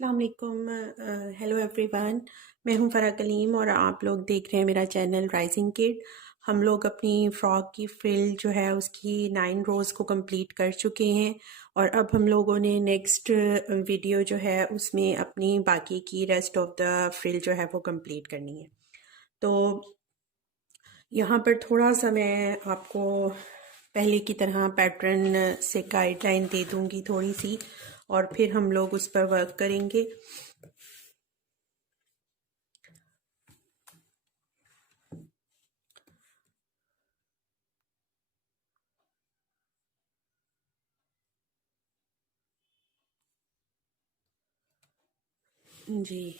अस्सलाम वालेकुम। Hello everyone. मैं हूं फ़रा कलीम और आप लोग देख रहे हैं मेरा चैनल राइजिंग किड। हम लोग अपनी फ़्रॉक की फ्रिल जो है उसकी 9 रोज़ को कंप्लीट कर चुके हैं और अब हम लोगों ने नेक्स्ट वीडियो जो है उसमें अपनी बाकी की रेस्ट ऑफ द फ्रिल जो है वो कंप्लीट करनी है। तो यहाँ पर थोड़ा सा मैं आपको पहले की तरह पैटर्न से गाइडलाइन दे दूँगी थोड़ी सी, और फिर हम लोग उस पर वर्क करेंगे। जी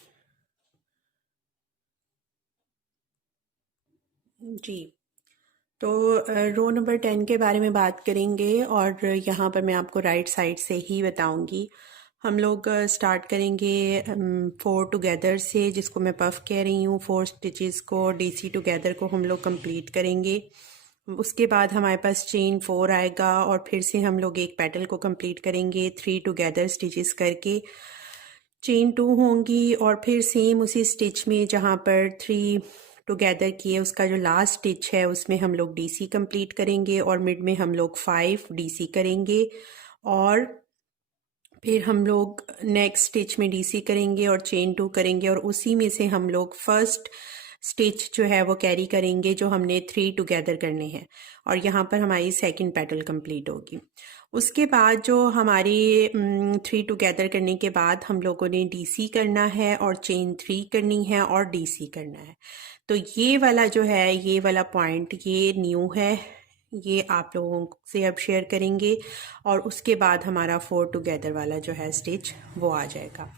जी। तो रो नंबर 10 के बारे में बात करेंगे और यहाँ पर मैं आपको राइट साइड से ही बताऊंगी। हम लोग स्टार्ट करेंगे 4 टुगेदर से, जिसको मैं पफ कह रही हूँ। 4 स्टिचेस को डीसी टुगेदर को हम लोग कंप्लीट करेंगे। उसके बाद हमारे पास चेन 4 आएगा और फिर से हम लोग एक पेटल को कंप्लीट करेंगे 3 टुगेदर स्टिचेस करके। चेन 2 होंगी और फिर सेम उसी स्टिच में जहाँ पर 3 टुगेदर किए उसका जो लास्ट स्टिच है उसमें हम लोग डीसी कंप्लीट करेंगे और मिड में हम लोग 5 डीसी करेंगे और फिर हम लोग नेक्स्ट स्टिच में डीसी करेंगे और चेन 2 करेंगे और उसी में से हम लोग फर्स्ट स्टिच जो है वो कैरी करेंगे जो हमने 3 टुगेदर करने हैं और यहाँ पर हमारी सेकंड पेटल कंप्लीट होगी। उसके बाद जो हमारी 3 टुगेदर करने के बाद हम लोगों ने डीसी करना है और चेन 3 करनी है और डीसी करना है। तो ये वाला जो है, ये वाला पॉइंट ये न्यू है, ये आप लोगों से अब शेयर करेंगे और उसके बाद हमारा 4 टुगेदर वाला जो है स्टिच वो आ जाएगा।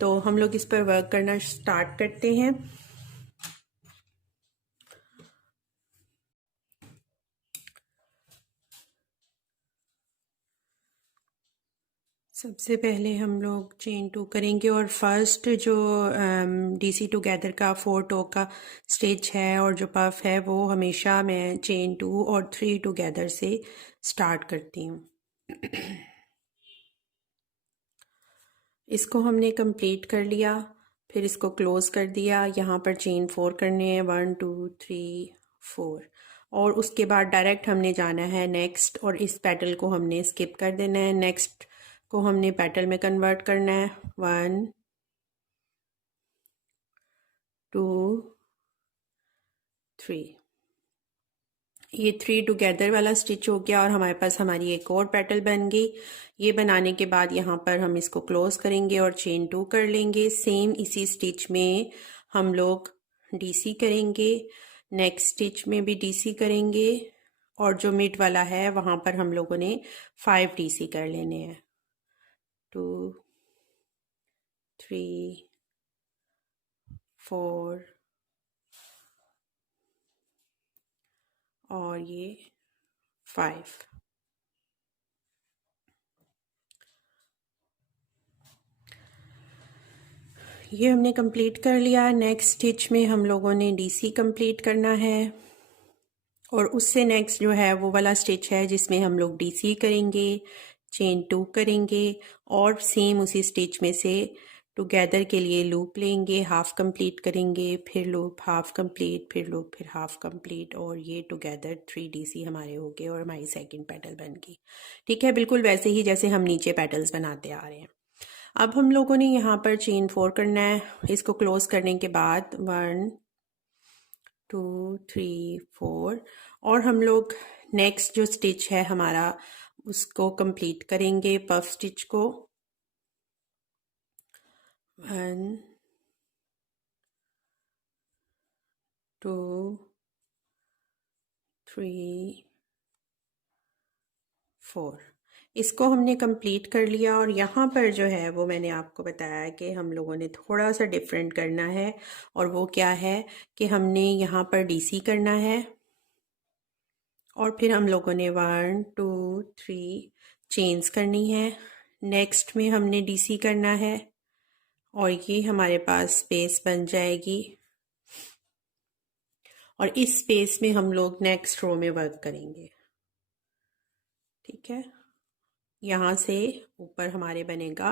तो हम लोग इस पर वर्क करना स्टार्ट करते हैं। सबसे पहले हम लोग चेन 2 करेंगे और फर्स्ट जो डीसी टुगेदर का 4 टो का स्टिच है और जो पफ है वो हमेशा मैं चेन 2 और 3 टुगेदर से स्टार्ट करती हूँ। इसको हमने कंप्लीट कर लिया, फिर इसको क्लोज कर दिया। यहाँ पर चेन 4 करने हैं 1 2 3 4 और उसके बाद डायरेक्ट हमने जाना है नेक्स्ट और इस पेटल को हमने स्किप कर देना है। नेक्स्ट को हमने पेटल में कन्वर्ट करना है 1 2 3। ये 3 टुगेदर वाला स्टिच हो गया और हमारे पास हमारी एक और पेटल बन गई। ये बनाने के बाद यहाँ पर हम इसको क्लोज करेंगे और चेन 2 कर लेंगे। सेम इसी स्टिच में हम लोग डीसी करेंगे, नेक्स्ट स्टिच में भी डीसी करेंगे और जो मिड वाला है वहाँ पर हम लोगों ने 5 डीसी कर लेने हैं। 2 3 4 और ये 5। ये हमने कंप्लीट कर लिया। नेक्स्ट स्टिच में हम लोगों ने डीसी कंप्लीट करना है और उससे नेक्स्ट जो है वो वाला स्टिच है जिसमें हम लोग डीसी करेंगे, चेन 2 करेंगे और सेम उसी स्टिच में से टुगेदर के लिए लूप लेंगे, हाफ कंप्लीट करेंगे, फिर लूप हाफ कंप्लीट, फिर लूप, फिर हाफ कंप्लीट और ये टुगेदर 3 डीसी हमारे हो गए और हमारी सेकंड पेटल बन गई। ठीक है, बिल्कुल वैसे ही जैसे हम नीचे पेटल्स बनाते आ रहे हैं। अब हम लोगों ने यहाँ पर चेन 4 करना है। इसको क्लोज करने के बाद 1 2 3 4 और हम लोग नेक्स्ट जो स्टिच है हमारा उसको कंप्लीट करेंगे, पफ स्टिच को 1 2 3 4। इसको हमने कंप्लीट कर लिया और यहाँ पर जो है वो मैंने आपको बताया कि हम लोगों ने थोड़ा सा डिफरेंट करना है और वो क्या है कि हमने यहाँ पर डीसी करना है और फिर हम लोगों ने 1 2 3 चेन्स करनी है। नेक्स्ट में हमने डीसी करना है और ये हमारे पास स्पेस बन जाएगी और इस स्पेस में हम लोग नेक्स्ट रो में वर्क करेंगे। ठीक है, यहाँ से ऊपर हमारे बनेगा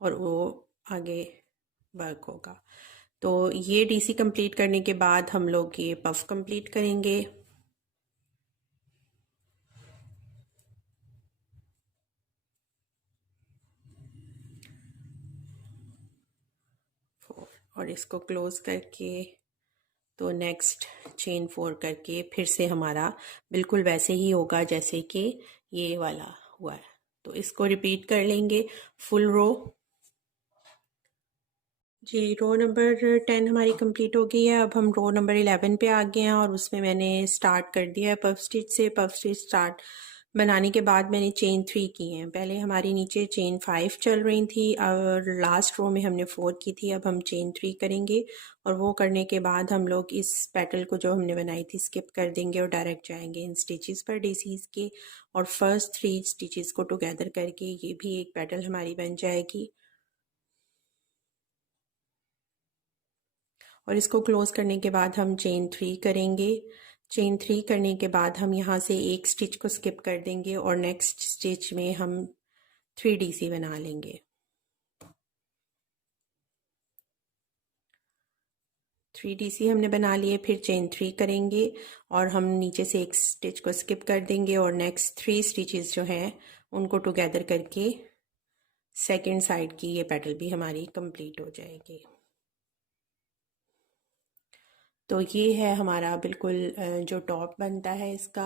और वो आगे वर्क होगा। तो ये डीसी कंप्लीट करने के बाद हम लोग ये पफ कंप्लीट करेंगे। और इसको क्लोज करके तो नेक्स्ट चेन 4 करके फिर से हमारा बिल्कुल वैसे ही होगा जैसे कि ये वाला हुआ है। तो इसको रिपीट कर लेंगे फुल रो। जी, रो नंबर 10 हमारी कंप्लीट हो गई है। अब हम रो नंबर 11 पे आ गए हैं और उसमें मैंने स्टार्ट कर दिया है पफ स्टिच से। पफ स्टिच स्टार्ट बनाने के बाद मैंने चेन 3 की हैं। पहले हमारी नीचे चेन 5 चल रही थी और लास्ट रो में हमने 4 की थी। अब हम चेन 3 करेंगे और वो करने के बाद हम लोग इस पेटल को जो हमने बनाई थी स्किप कर देंगे और डायरेक्ट जाएंगे इन स्टिचेस पर डीसीज के। और फर्स्ट 3 स्टिचेस को टुगेदर करके ये भी एक पेटल हमारी बन जाएगी। और इसको क्लोज करने के बाद हम चेन 3 करेंगे। चेन 3 करने के बाद हम यहाँ से एक स्टिच को स्किप कर देंगे और नेक्स्ट स्टिच में हम 3 डीसी बना लेंगे। 3 डीसी हमने बना लिए, फिर चेन 3 करेंगे और हम नीचे से एक स्टिच को स्किप कर देंगे और नेक्स्ट 3 स्टिचेस जो हैं उनको टुगेदर करके सेकेंड साइड की ये पेटल भी हमारी कंप्लीट हो जाएगी। तो ये है हमारा बिल्कुल जो टॉप बनता है इसका।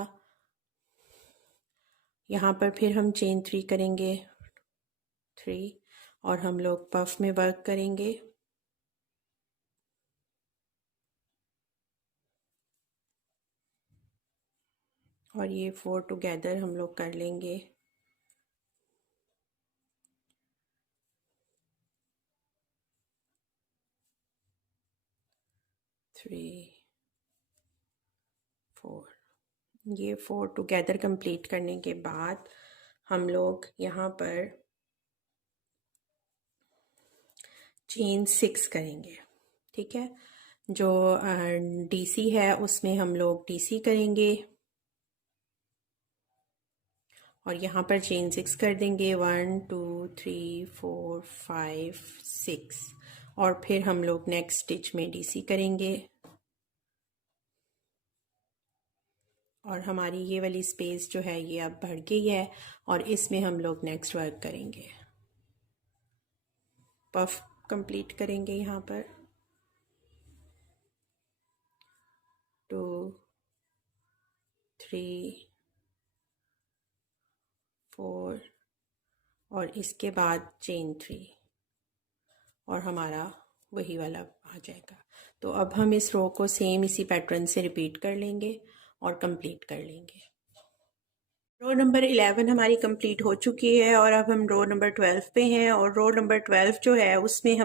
यहाँ पर फिर हम चेन 3 करेंगे 3 और हम लोग पफ में वर्क करेंगे। और ये 4 टुगेदर हम लोग कर लेंगे। थ्री 4 ये 4 टुगेदर कंप्लीट करने के बाद हम लोग यहाँ पर चेन 6 करेंगे। ठीक है, जो डीसी है उसमें हम लोग डीसी करेंगे और यहाँ पर चेन 6 कर देंगे 1 2 3 4 5 6 और फिर हम लोग नेक्स्ट स्टिच में डीसी करेंगे और हमारी ये वाली स्पेस जो है ये अब बढ़ गई है और इसमें हम लोग नेक्स्ट वर्क करेंगे। पफ कंप्लीट करेंगे यहाँ पर 2 3 4 और इसके बाद चेन 3 और हमारा वही वाला आ जाएगा। तो अब हम इस रो को सेम इसी पैटर्न से रिपीट कर लेंगे और कंप्लीट कर लेंगे। रो नंबर 11 हमारी कंप्लीट हो चुकी है और अब हम रो नंबर 12 पे हैं और रो नंबर 12 जो है उसमें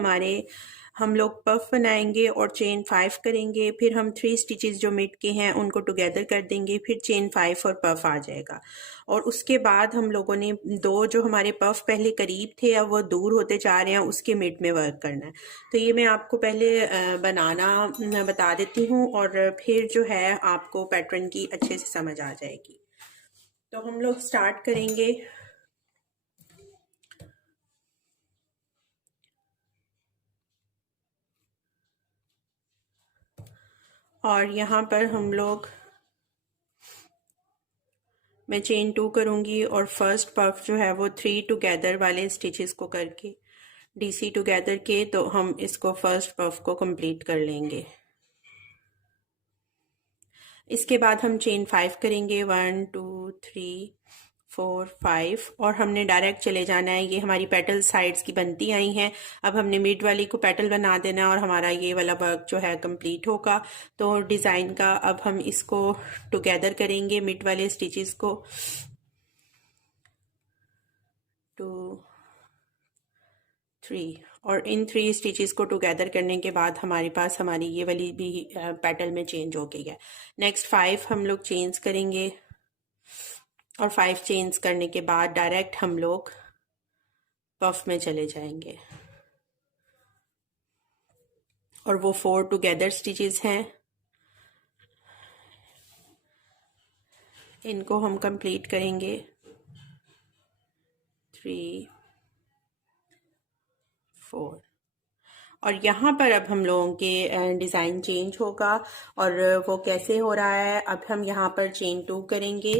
हम लोग पफ बनाएंगे और चेन 5 करेंगे। फिर हम 3 स्टिचेस जो मिड के हैं उनको टुगेदर कर देंगे, फिर चेन 5 और पफ आ जाएगा। और उसके बाद हम लोगों ने दो जो हमारे पफ पहले करीब थे अब वो दूर होते जा रहे हैं उसके मिड में वर्क करना है। तो ये मैं आपको पहले बनाना बता देती हूँ और फिर जो है आपको पैटर्न की अच्छे से समझ आ जाएगी। तो हम लोग स्टार्ट करेंगे और यहाँ पर हम लोग मैं चेन 2 करूँगी और फर्स्ट पफ जो है वो 3 टुगेदर वाले स्टिचेस को करके डीसी टुगेदर के तो हम इसको फर्स्ट पफ को कंप्लीट कर लेंगे। इसके बाद हम चेन 5 करेंगे 1 2 3 4 5 और हमने डायरेक्ट चले जाना है। ये हमारी पेटल साइड्स की बनती आई हैं, अब हमने मिड वाली को पेटल बना देना है और हमारा ये वाला वर्क जो है कंप्लीट होगा। तो डिज़ाइन का अब हम इसको टुगेदर करेंगे मिड वाले स्टिचेस को 2 3 और इन 3 स्टिचेस को टुगेदर करने के बाद हमारे पास हमारी ये वाली भी पेटल में चेंज हो गई है। नेक्स्ट 5 हम लोग चेंज करेंगे और 5 चेंज करने के बाद डायरेक्ट हम लोग पफ में चले जाएंगे और वो 4 टुगेदर स्टिचेस हैं इनको हम कंप्लीट करेंगे 3 4। और यहाँ पर अब हम लोगों के डिज़ाइन चेंज होगा। और वो कैसे हो रहा है, अब हम यहाँ पर चेन 2 करेंगे,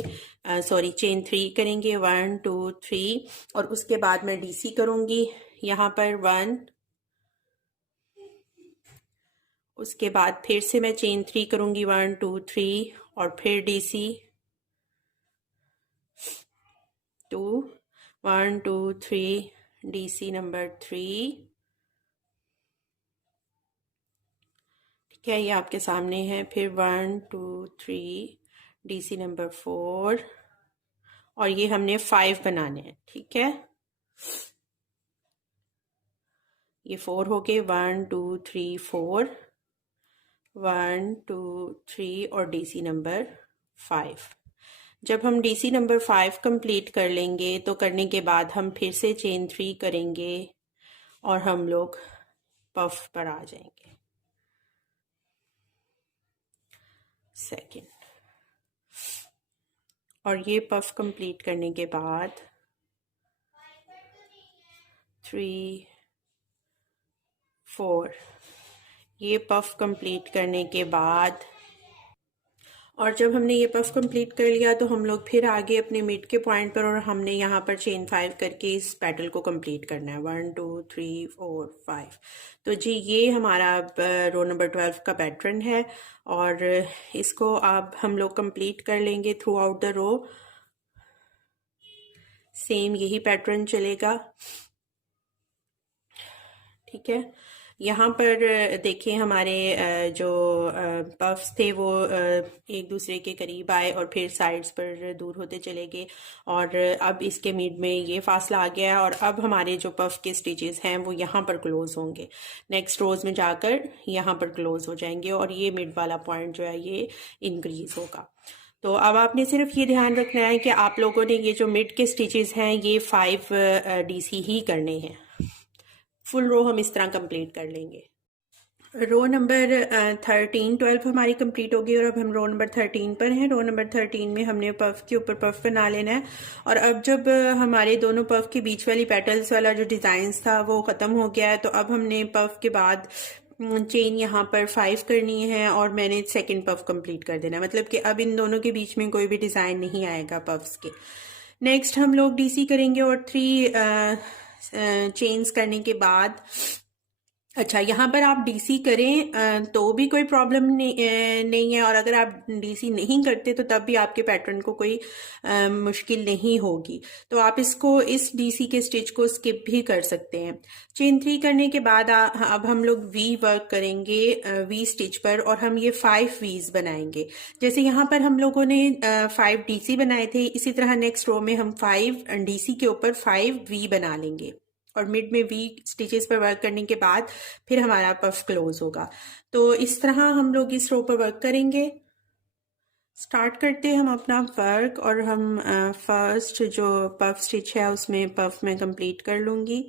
सॉरी चेन 3 करेंगे, 1 2 3। और उसके बाद मैं डीसी करूँगी यहाँ पर 1, उसके बाद फिर से मैं चेन 3 करूँगी 1 2 3, और फिर डीसी 2 1 2 3, डीसी नंबर 3। ठीक है, ये आपके सामने है। फिर 1 2 3, डीसी नंबर 4, और ये हमने 5 बनाने हैं। ठीक है, ये 4 हो गए, 1 2 3 4, 1 2 3, और डीसी नंबर 5। जब हम डीसी नंबर 5 कंप्लीट कर लेंगे तो करने के बाद हम फिर से चेन 3 करेंगे और हम लोग पफ पर आ जाएंगे। सेकंड, और ये पफ कंप्लीट करने के बाद 3 4, ये पफ कंप्लीट करने के बाद, और जब हमने ये पफ कंप्लीट कर लिया तो हम लोग फिर आगे अपने मिड के पॉइंट पर, और हमने यहाँ पर चेन 5 करके इस पैटर्न को कंप्लीट करना है, 1 2 3 4 5। तो जी ये हमारा रो नंबर 12 का पैटर्न है, और इसको अब हम लोग कंप्लीट कर लेंगे throughout the row. Same यही पैटर्न चलेगा। ठीक है, यहाँ पर देखिए हमारे जो पफ्स थे वो एक दूसरे के करीब आए और फिर साइड्स पर दूर होते चले गए, और अब इसके मिड में ये फासला आ गया है, और अब हमारे जो पफ के स्टिचेस हैं वो यहाँ पर क्लोज होंगे, नेक्स्ट रोज में जाकर यहाँ पर क्लोज हो जाएंगे, और ये मिड वाला पॉइंट जो है ये इंक्रीज होगा। तो अब आपने सिर्फ ये ध्यान रखना है कि आप लोगों ने ये जो मिड के स्टिचेस हैं ये 5 डीसी ही करने हैं। फुल रो हम इस तरह कंप्लीट कर लेंगे। रो नंबर 13 12 हमारी कंप्लीट होगी, और अब हम रो नंबर 13 पर हैं। रो नंबर 13 में हमने पफ के ऊपर पफ बना लेना है, और अब जब हमारे दोनों पफ के बीच वाली पेटल्स वाला जो डिज़ाइन था वो ख़त्म हो गया है, तो अब हमने पफ के बाद चेन यहाँ पर 5 करनी है, और मैंने सेकंड पफ कंप्लीट कर देना है, मतलब कि अब इन दोनों के बीच में कोई भी डिज़ाइन नहीं आएगा पफ्स के। नेक्स्ट हम लोग डीसी करेंगे, और 3 चेन्स करने के बाद, अच्छा यहाँ पर आप डीसी करें तो भी कोई प्रॉब्लम नहीं है, और अगर आप डीसी नहीं करते तो तब भी आपके पैटर्न को कोई मुश्किल नहीं होगी। तो आप इसको इस डीसी के स्टिच को स्किप भी कर सकते हैं। चेन 3 करने के बाद अब हम लोग वी वर्क करेंगे वी स्टिच पर, और हम ये 5 वीज बनाएंगे। जैसे यहाँ पर हम लोगों ने 5 डीसी बनाए थे, इसी तरह नेक्स्ट रो में हम 5 डीसी के ऊपर 5 वी बना लेंगे, और मिड में वी स्टिचेस पर वर्क करने के बाद फिर हमारा पफ क्लोज होगा। तो इस तरह हम लोग इस रो पर वर्क करेंगे। स्टार्ट करते हैं हम अपना वर्क, और हम फर्स्ट जो पफ स्टिच है उसमें पफ मैं कंप्लीट कर लूँगी।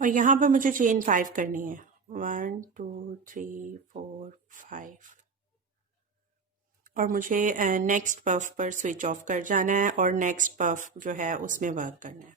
और यहाँ पर मुझे चेन 5 करनी है, 1 2 3 4 5, और मुझे नेक्स्ट पफ पर स्विच ऑफ कर जाना है, और नेक्स्ट पफ जो है उसमें वर्क करना है।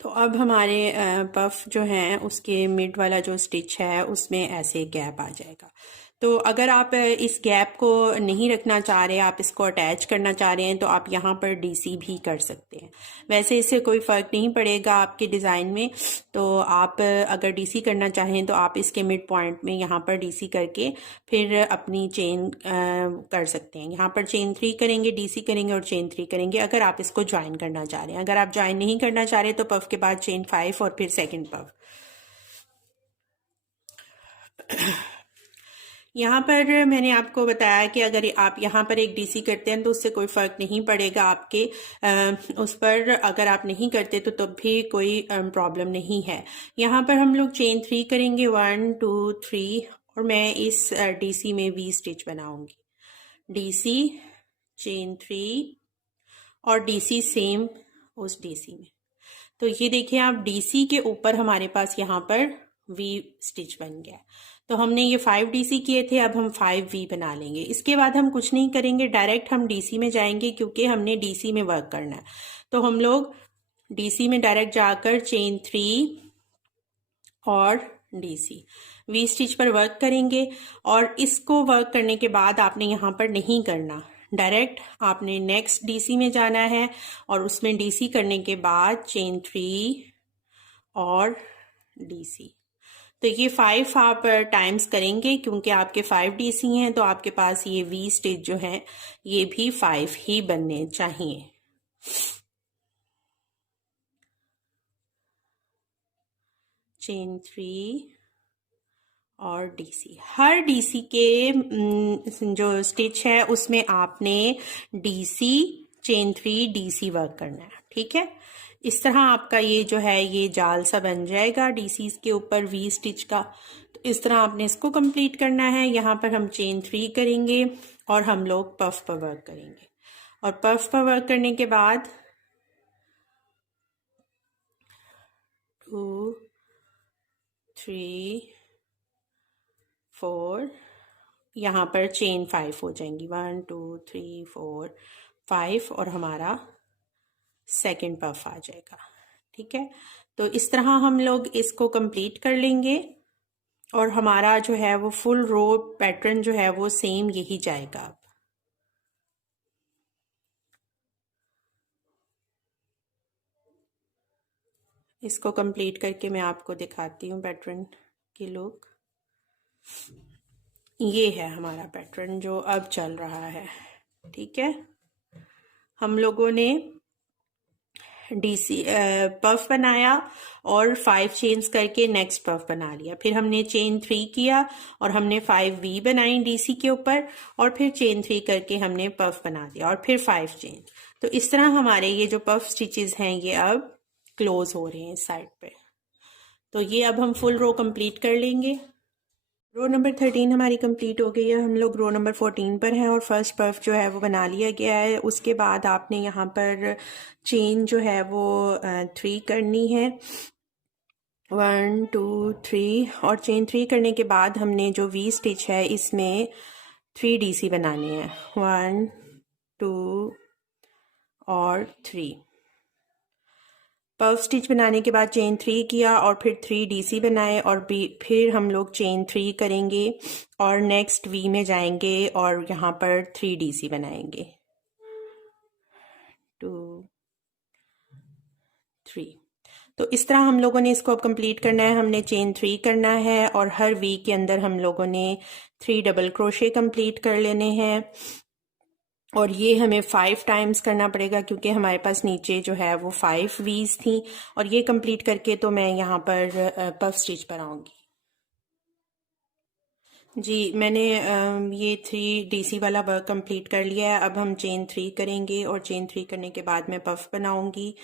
तो अब हमारे पफ जो हैं उसके मिड वाला जो स्टिच है उसमें ऐसे गैप आ जाएगा। तो अगर आप इस गैप को नहीं रखना चाह रहे, आप इसको अटैच करना चाह रहे हैं, तो आप यहाँ पर डीसी भी कर सकते हैं। वैसे इससे कोई फ़र्क नहीं पड़ेगा आपके डिज़ाइन में। तो आप अगर डीसी करना चाहें तो आप इसके मिड पॉइंट में यहाँ पर डीसी करके फिर अपनी चेन कर सकते हैं। यहाँ पर चेन 3 करेंगे, डीसी करेंगे और चेन 3 करेंगे अगर आप इसको ज्वाइन करना चाह रहे हैं। अगर आप ज्वाइन नहीं करना चाह रहे तो पफ के बाद चेन 5 और फिर सेकेंड पफ। यहाँ पर मैंने आपको बताया कि अगर आप यहाँ पर एक डीसी करते हैं तो उससे कोई फ़र्क नहीं पड़ेगा आपके उस पर। अगर आप नहीं करते तो तब भी कोई प्रॉब्लम नहीं है। यहाँ पर हम लोग चेन 3 करेंगे, 1 2 3, और मैं इस डीसी में वी स्टिच बनाऊंगी। डीसी, चेन 3 और डीसी सेम उस डीसी में। तो ये देखिए आप, डीसी के ऊपर हमारे पास यहाँ पर वी स्टिच बन गया। तो हमने ये 5 डीसी किए थे, अब हम 5 वी बना लेंगे। इसके बाद हम कुछ नहीं करेंगे, डायरेक्ट हम डीसी में जाएंगे क्योंकि हमने डीसी में वर्क करना है। तो हम लोग डीसी में डायरेक्ट जाकर चेन 3 और डीसी वी स्टिच पर वर्क करेंगे। और इसको वर्क करने के बाद आपने यहाँ पर नहीं करना, डायरेक्ट आपने नेक्स्ट डीसी में जाना है और उसमें डीसी करने के बाद चेन 3 और डीसी। तो ये 5 आप टाइम्स करेंगे क्योंकि आपके 5 डीसी हैं, तो आपके पास ये वी स्टिच जो है ये भी 5 ही बनने चाहिए। चेन 3 और डीसी, हर डीसी के जो स्टिच है उसमें आपने डीसी, चेन 3, डीसी वर्क करना है, ठीक है। इस तरह आपका ये जो है ये जाल सा बन जाएगा डीसी के ऊपर वी स्टिच का। तो इस तरह आपने इसको कंप्लीट करना है। यहाँ पर हम चेन 3 करेंगे और हम लोग पफ पर वर्क करेंगे। और पफ पर वर्क करने के बाद 2 3 4, यहाँ पर चेन 5 हो जाएंगी, 1 2 3 4 5, और हमारा सेकेंड पफ आ जाएगा, ठीक है। तो इस तरह हम लोग इसको कंप्लीट कर लेंगे और हमारा जो है वो फुल रो पैटर्न जो है वो सेम यही जाएगा। अब इसको कंप्लीट करके मैं आपको दिखाती हूँ पैटर्न के लुक। ये है हमारा पैटर्न जो अब चल रहा है, ठीक है। हम लोगों ने डीसी पफ बनाया और 5 चेन्स करके नेक्स्ट पफ बना लिया। फिर हमने चेन 3 किया और हमने 5 वी बनाई डीसी के ऊपर, और फिर चेन 3 करके हमने पफ बना दिया और फिर 5 चेन। तो इस तरह हमारे ये जो पफ स्टिचेस हैं ये अब क्लोज हो रहे हैं इस साइड पे। तो ये अब हम फुल रो कंप्लीट कर लेंगे। रो नंबर 13 हमारी कंप्लीट हो गई है। हम लोग रो नंबर 14 पर हैं और फर्स्ट पफ जो है वो बना लिया गया है। उसके बाद आपने यहाँ पर चेन जो है वो 3 करनी है, 1 2 3, और चेन 3 करने के बाद हमने जो वी स्टिच है इसमें 3 डीसी बनाने हैं, 1 2 और 3। पफ स्टिच बनाने के बाद चेन 3 किया और फिर 3 डीसी बनाए, और फिर हम लोग चेन 3 करेंगे और नेक्स्ट वी में जाएंगे और यहाँ पर 3 डीसी बनाएंगे, 2 3। तो इस तरह हम लोगों ने इसको अब कंप्लीट करना है। हमने चेन 3 करना है और हर वी के अंदर हम लोगों ने 3 डबल क्रोशे कंप्लीट कर लेने हैं, और ये हमें 5 टाइम्स करना पड़ेगा क्योंकि हमारे पास नीचे जो है वो 5 वीज थी। और ये कंप्लीट करके तो मैं यहाँ पर पफ स्टिच पर आऊँगी। जी, मैंने ये 3 डीसी वाला वर्क कंप्लीट कर लिया है। अब हम चेन 3 करेंगे और चेन 3 करने के बाद मैं पफ बनाऊँगी,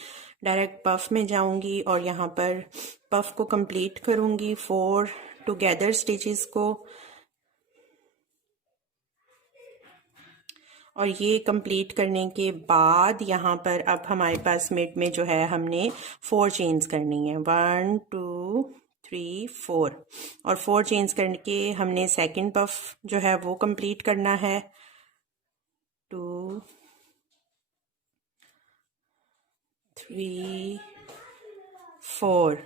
डायरेक्ट पफ में जाऊँगी और यहाँ पर पफ को कंप्लीट करूँगी 4 टुगेदर स्टिचेस को। और ये कंप्लीट करने के बाद यहाँ पर अब हमारे पास मिड में जो है हमने 4 चेन्स करनी है, 1 2 3 4, और 4 चेन्स करके हमने सेकंड पफ जो है वो कंप्लीट करना है, 2 3 4।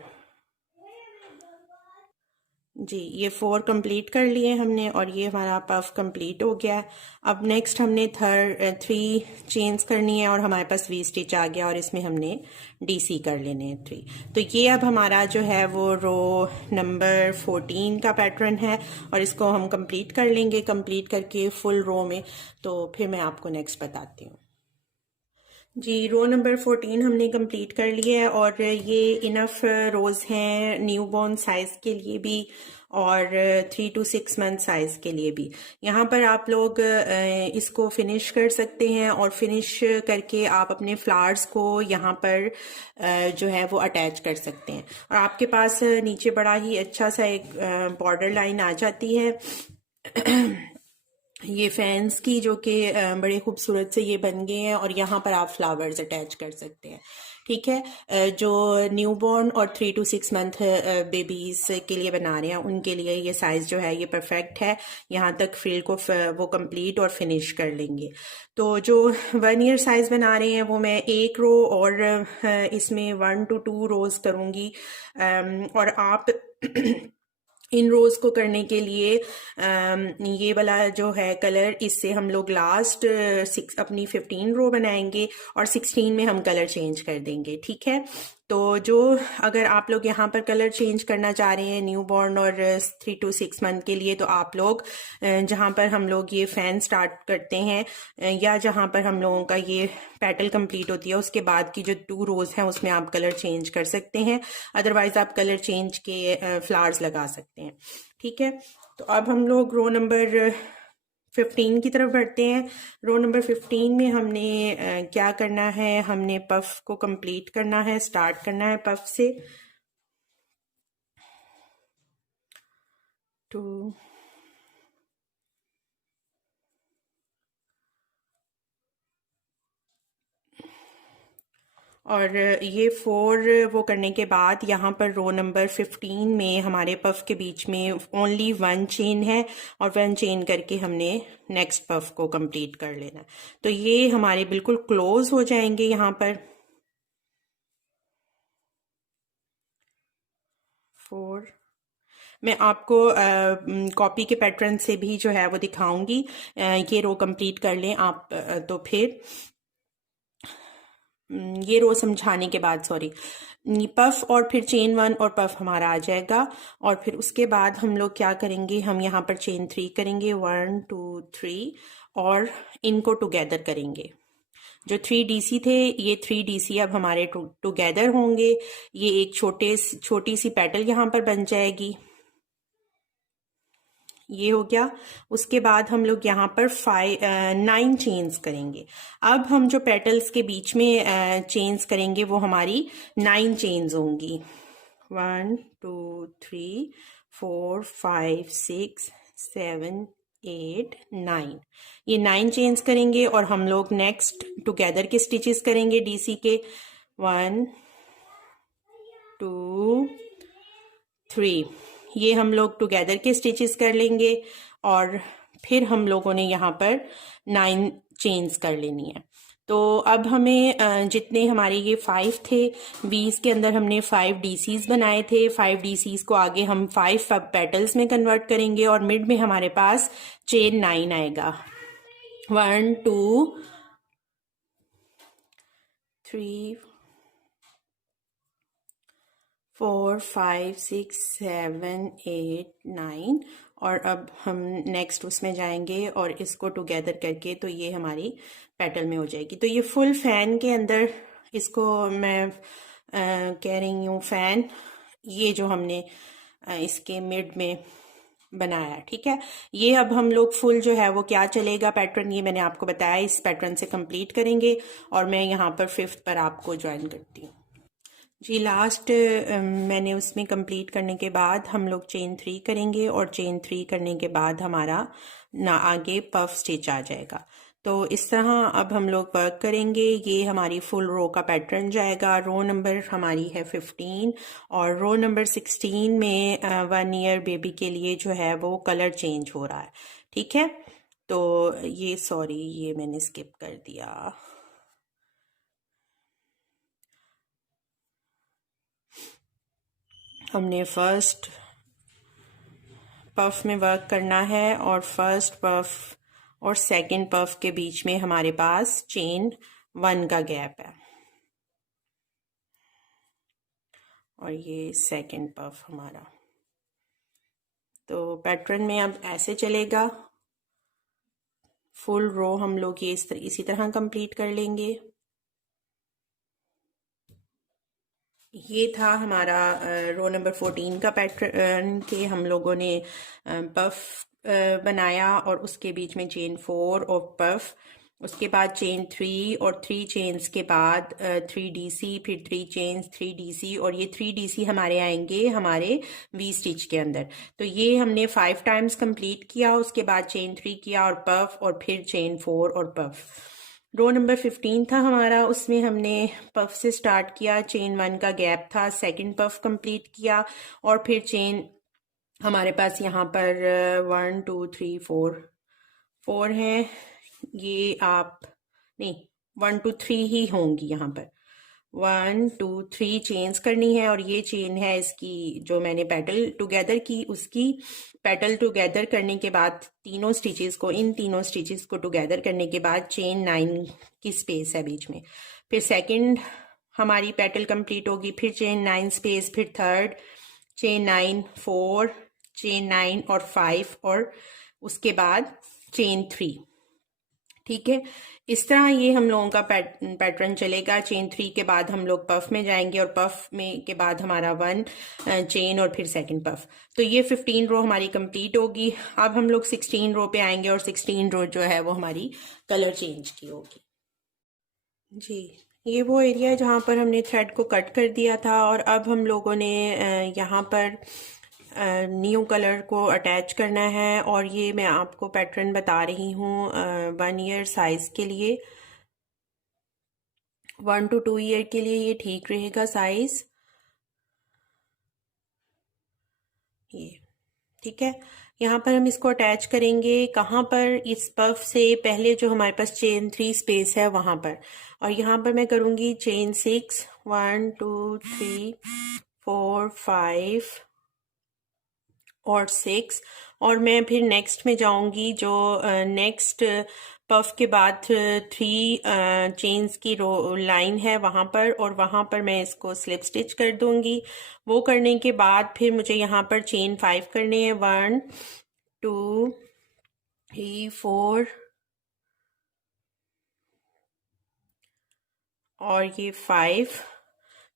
जी, ये 4 कंप्लीट कर लिए हमने और ये हमारा पफ कंप्लीट हो गया। अब नेक्स्ट हमने 3 चेन्स करनी है और हमारे पास वी स्टिच आ गया और इसमें हमने डीसी कर लेने हैं 3। तो ये अब हमारा जो है वो रो नंबर 14 का पैटर्न है और इसको हम कंप्लीट कर लेंगे। कंप्लीट करके फुल रो में तो फिर मैं आपको नेक्स्ट बताती हूँ। जी, रो नंबर 14 हमने कंप्लीट कर लिया है और ये इनफ रोज़ हैं न्यूबॉर्न साइज़ के लिए भी और 3 to 6 मंथ साइज़ के लिए भी। यहाँ पर आप लोग इसको फिनिश कर सकते हैं और फिनिश करके आप अपने फ्लावर्स को यहाँ पर जो है वो अटैच कर सकते हैं। और आपके पास नीचे बड़ा ही अच्छा सा एक बॉर्डर लाइन आ जाती है ये फैंस की, जो कि बड़े खूबसूरत से ये बन गए हैं और यहाँ पर आप फ्लावर्स अटैच कर सकते हैं। ठीक है, जो न्यूबॉर्न और 3 to 6 मंथ बेबीज के लिए बना रहे हैं उनके लिए ये साइज़ जो है ये परफेक्ट है। यहाँ तक फ्रिल को वो कंप्लीट और फिनिश कर लेंगे। तो जो 1 ईयर साइज़ बना रहे हैं वो मैं एक रो और इसमें 1 to 2 रोज करूँगी। और आप इन रोज को करने के लिए ये वाला जो है कलर, इससे हम लोग लास्ट अपनी 15 रो बनाएंगे और 16 में हम कलर चेंज कर देंगे। ठीक है, तो जो अगर आप लोग यहाँ पर कलर चेंज करना चाह रहे हैं न्यू बॉर्न और 3 to 6 मंथ के लिए, तो आप लोग जहाँ पर हम लोग ये फैन स्टार्ट करते हैं या जहाँ पर हम लोगों का ये पेटल कंप्लीट होती है उसके बाद की जो 2 रोज हैं उसमें आप कलर चेंज कर सकते हैं। अदरवाइज आप कलर चेंज के फ्लावर्स लगा सकते हैं। ठीक है, तो अब हम लोग रो नंबर 15 की तरफ बढ़ते हैं। रो नंबर 15 में हमने क्या करना है, हमने पफ को कंप्लीट करना है, स्टार्ट करना है पफ से। तो और ये 4 वो करने के बाद यहाँ पर रो नंबर 15 में हमारे पफ के बीच में ओनली 1 चेन है और 1 चेन करके हमने नेक्स्ट पफ को कंप्लीट कर लेना। तो ये हमारे बिल्कुल क्लोज हो जाएंगे यहाँ पर 4। मैं आपको कॉपी के पैटर्न से भी जो है वो दिखाऊंगी। ये रो कंप्लीट कर लें आप तो फिर ये रो समझाने के बाद, सॉरी, पफ और फिर चेन 1 और पफ हमारा आ जाएगा। और फिर उसके बाद हम लोग क्या करेंगे, हम यहाँ पर चेन 3 करेंगे, 1 2 3 और इनको टुगेदर करेंगे। जो 3 डीसी थे ये 3 डीसी अब हमारे टुगेदर होंगे। ये एक छोटी सी पेटल यहाँ पर बन जाएगी। ये हो गया। उसके बाद हम लोग यहाँ पर 9 चेन्स करेंगे। अब हम जो पेटल्स के बीच में चेन्स करेंगे वो हमारी 9 चेन्स होंगी। 1 2 3 4 5 6 7 8 9। ये 9 चेन्स करेंगे और हम लोग नेक्स्ट टुगेदर के स्टिचेस करेंगे डीसी के। 1 2 3 ये हम लोग टुगेदर के स्टिचेस कर लेंगे और फिर हम लोगों ने यहाँ पर 9 चेन्स कर लेनी है। तो अब हमें जितने हमारे ये 5 थे, 20 के अंदर हमने 5 डीसीज बनाए थे। 5 डीसीज को आगे हम 5 पेटल्स में कन्वर्ट करेंगे और मिड में हमारे पास चेन 9 आएगा। 1 2 3 4 5 6 7 8 9। और अब हम नेक्स्ट उसमें जाएंगे और इसको टुगेदर करके तो ये हमारी पेटल में हो जाएगी। तो ये फुल फैन के अंदर इसको मैं कह रही हूँ फैन, ये जो हमने इसके मिड में बनाया। ठीक है, ये अब हम लोग फुल जो है वो क्या चलेगा पैटर्न, ये मैंने आपको बताया, इस पैटर्न से कंप्लीट करेंगे और मैं यहाँ पर 5th पर आपको ज्वाइन करती हूँ। जी, लास्ट मैंने उसमें कंप्लीट करने के बाद हम लोग चेन 3 करेंगे और चेन 3 करने के बाद हमारा ना आगे पफ स्टिच आ जाएगा। तो इस तरह अब हम लोग वर्क करेंगे। ये हमारी फुल रो का पैटर्न जाएगा। रो नंबर हमारी है 15 और रो नंबर 16 में 1 ईयर बेबी के लिए जो है वो कलर चेंज हो रहा है। ठीक है, तो ये सॉरी ये मैंने स्किप कर दिया। हमने फर्स्ट पफ में वर्क करना है और फर्स्ट पफ और सेकंड पफ के बीच में हमारे पास चेन 1 का गैप है और ये सेकंड पफ हमारा। तो पैटर्न में अब ऐसे चलेगा। फुल रो हम लोग ये इसी तरह कंप्लीट कर लेंगे। ये था हमारा रो नंबर 14 का पैटर्न के हम लोगों ने पफ बनाया और उसके बीच में चेन 4 और पफ, उसके बाद चेन 3 और 3 चेन्स के बाद 3 DC, फिर 3 चेन्स 3 DC, और ये 3 DC हमारे आएंगे हमारे वी स्टिच के अंदर। तो ये हमने 5 टाइम्स कंप्लीट किया, उसके बाद चेन 3 किया और पफ, और फिर चेन 4 और पफ। रो नंबर 15 था हमारा, उसमें हमने पफ से स्टार्ट किया, चेन 1 का गैप था, सेकंड पफ कंप्लीट किया, और फिर चेन हमारे पास यहाँ पर 1 2 3 4 हैं। ये आप नहीं, 1 2 3 ही होंगी यहाँ पर। 1 2 3 चेन्स करनी है, और ये चेन है इसकी जो मैंने पेटल टुगेदर की, उसकी पेटल टुगेदर करने के बाद तीनों स्टिचेस को, इन तीनों स्टिचेस को टुगेदर करने के बाद चेन 9 की स्पेस है बीच में, फिर सेकंड हमारी पेटल कंप्लीट होगी, फिर चेन 9 स्पेस, फिर थर्ड चेन 9 4 चेन 9 और 5, और उसके बाद चेन 3। ठीक है, इस तरह ये हम लोगों का पैटर्न चलेगा। चेन 3 के बाद हम लोग पफ में जाएंगे, और पफ में के बाद हमारा 1 चेन और फिर सेकंड पफ। तो ये 15 रो हमारी कंप्लीट होगी। अब हम लोग 16 रो पे आएंगे, और 16 रो जो है वो हमारी कलर चेंज की होगी। जी, ये वो एरिया है जहाँ पर हमने थ्रेड को कट कर दिया था, और अब हम लोगों ने यहाँ पर न्यू कलर को अटैच करना है। और ये मैं आपको पैटर्न बता रही हूँ 1 ईयर साइज के लिए, 1 to 2 ईयर के लिए ये ठीक रहेगा साइज। ये ठीक है, यहाँ पर हम इसको अटैच करेंगे कहाँ पर, इस पफ से पहले जो हमारे पास चेन 3 स्पेस है वहाँ पर, और यहाँ पर मैं करूँगी चेन 6 1 2 3 4 5 और 6, और मैं फिर नेक्स्ट में जाऊंगी जो नेक्स्ट पफ के बाद 3 चेन्स की रो लाइन है वहाँ पर, और वहाँ पर मैं इसको स्लिप स्टिच कर दूंगी। वो करने के बाद फिर मुझे यहाँ पर चेन 5 करने हैं, 1 2 3 4 और ये 5।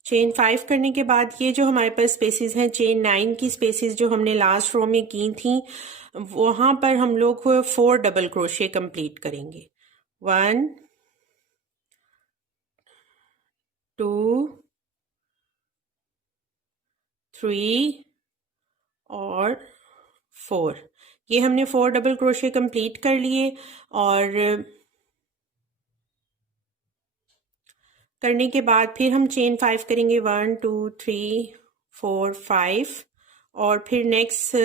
चेन 5 करने के बाद ये जो हमारे पास स्पेसेस हैं, चेन 9 की स्पेसेस जो हमने लास्ट रो में की थी, वहां पर हम लोग 4 डबल क्रोशे कंप्लीट करेंगे। 1 2 3 और 4। ये हमने 4 डबल क्रोशे कंप्लीट कर लिए, और करने के बाद फिर हम चेन 5 करेंगे, 1 2 3 4 5, और फिर नेक्स्ट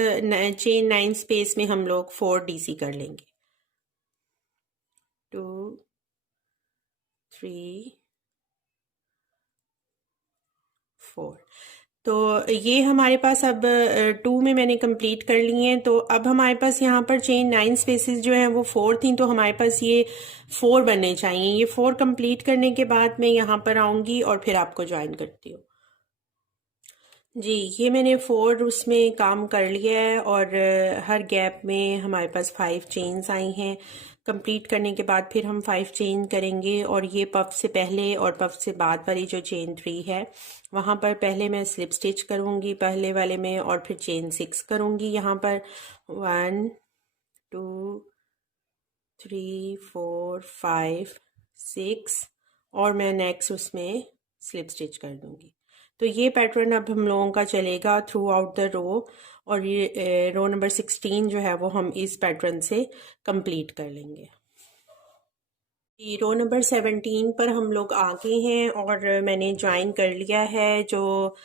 चेन 9 स्पेस में हम लोग 4 DC कर लेंगे, 2 3 4। तो ये हमारे पास अब 2 में मैंने कंप्लीट कर लिए हैं। तो अब हमारे पास यहाँ पर चेन 9 स्पेसेस जो हैं वो 4 थी, तो हमारे पास ये 4 बनने चाहिए। ये 4 कंप्लीट करने के बाद मैं यहाँ पर आऊँगी और फिर आपको ज्वाइन करती हूँ। जी, ये मैंने 4 उसमें काम कर लिया है, और हर गैप में हमारे पास 5 चेन्स आई हैं। कंप्लीट करने के बाद फिर हम 5 चेन करेंगे, और ये पफ से पहले और पफ से बाद वाली जो चेन 3 है वहाँ पर पहले मैं स्लिप स्टिच करूँगी पहले वाले में, और फिर चेन 6 करूँगी यहाँ पर, 1 2 3 4 5 6, और मैं नेक्स्ट उसमें स्लिप स्टिच कर दूँगी। तो ये पैटर्न अब हम लोगों का चलेगा थ्रू आउट द रो, और ये रो नंबर 16 जो है वो हम इस पैटर्न से कंप्लीट कर लेंगे। रो नंबर 17 पर हम लोग आ गए हैं, और मैंने ज्वाइन कर लिया है जो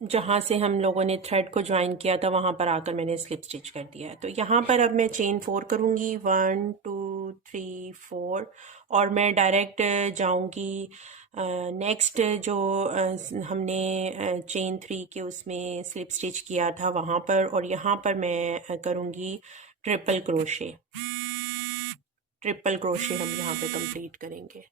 जहाँ से हम लोगों ने थ्रेड को ज्वाइन किया था वहाँ पर आकर मैंने स्लिप स्टिच कर दिया है। तो यहाँ पर अब मैं चेन 4 करूँगी, 1 2 3 4, और मैं डायरेक्ट जाऊँगी नेक्स्ट जो हमने चेन 3 के उसमें स्लिप स्टिच किया था वहाँ पर, और यहाँ पर मैं करूँगी ट्रिपल क्रोशे। ट्रिपल क्रोशे हम यहाँ पे कंप्लीट करेंगे।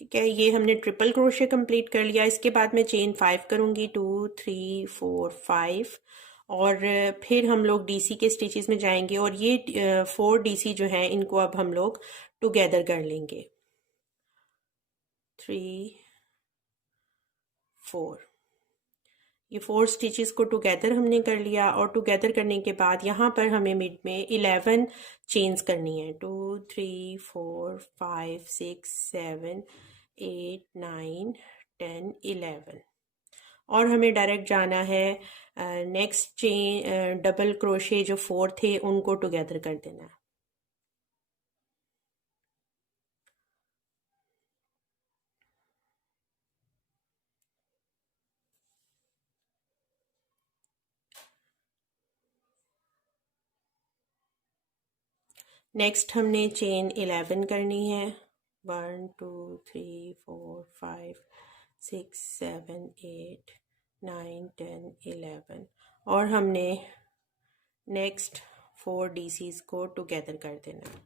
ठीक है, ये हमने ट्रिपल क्रोशे कंप्लीट कर लिया। इसके बाद मैं चेन 5 करूँगी, 2 3 4 5, और फिर हम लोग डीसी के स्टिचेस में जाएंगे और ये 4 डीसी जो हैं इनको अब हम लोग टुगेदर कर लेंगे। 3 4 ये 4 स्टिचेस को टुगेदर हमने कर लिया और टुगेदर करने के बाद यहाँ पर हमें मिड में 11 चेन्स करनी है। 2 3 4 5 6 7 8 9 10 11 और हमें डायरेक्ट जाना है नेक्स्ट चेन डबल क्रोशे जो 4 थे उनको टुगेदर कर देना है। नेक्स्ट हमने चेन 11 करनी है। 1 2 3 4 5 6 7 8 9 10 11 और हमने नेक्स्ट 4 डीसीज को टुगेदर कर देना है।